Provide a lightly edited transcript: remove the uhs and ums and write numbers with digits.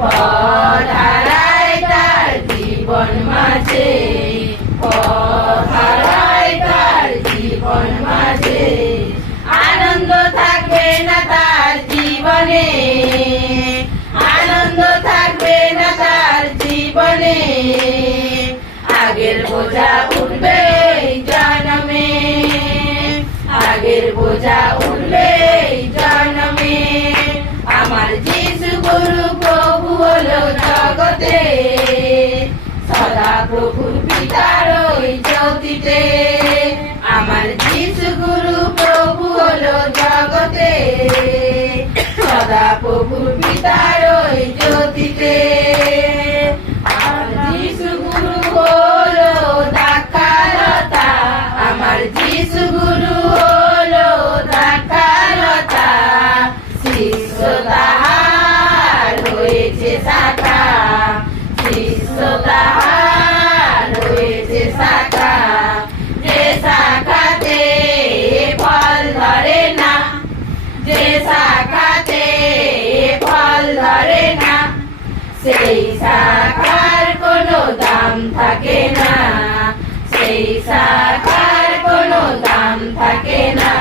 পথ হারায় তার জীবন মাঝে, পথ হারায় তার জীবন মাঝে। আনন্দ থাকবে না তার জীবনে, আনন্দ থাকবে না তার জীবনে। আগের বোঝা উঠবে জনমে, আগের বোঝা উঠবে জনমে। আমার যিশু গুরু প্রভু হলো জগতে, সদা প্রভুর পিতার ওই জ্যোতিতে। আমার যিশু গুরু প্রভু হলো জগতে, সদা প্রভুর পিতার ওই জ্যোতিতে। আমার যিশু গুরু হলো দাক্ষালতা, আমার যিশু গুরু হলো দাক্ষালতা। শিষ্য তাহার হয়েছে শাখা, শিষ্য তাহার হয়েছে শাখা। যে শাখাতে ফল ধরে না, যে শাখাতে ফল ধরে না, সেই শাখার কোনো দাম থাকে না, সেই শাখার কোনো দাম থাকে না।